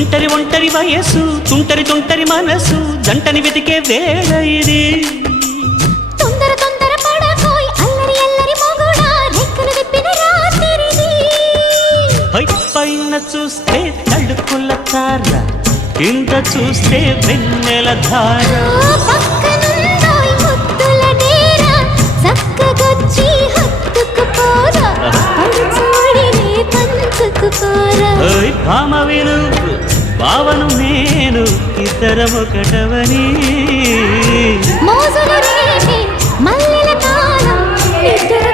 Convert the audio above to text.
ఒంటరి ఒంటరి వయస్సు తుంటరి తుంటరి మనసు జంటని వెతికే వేళ ఇది తొందర తొందర పడకోయ్ అల్లరి అల్లరి మొగుడా రెక్కలు విప్పిన రాత్రిది పైన చూస్తే తడుకుల తార కింద చూస్తే వెన్నెల ధార పక్కనుందోయ్ ముద్దుల డేరా చక్కగొచ్చి హత్తుకుపోరా పడుచోడిని పంచుకుపోరా భామ విను భావను నేను ఇద్దరమొకటవని మోజులు రేపే మల్లెల కాలం నిద్ర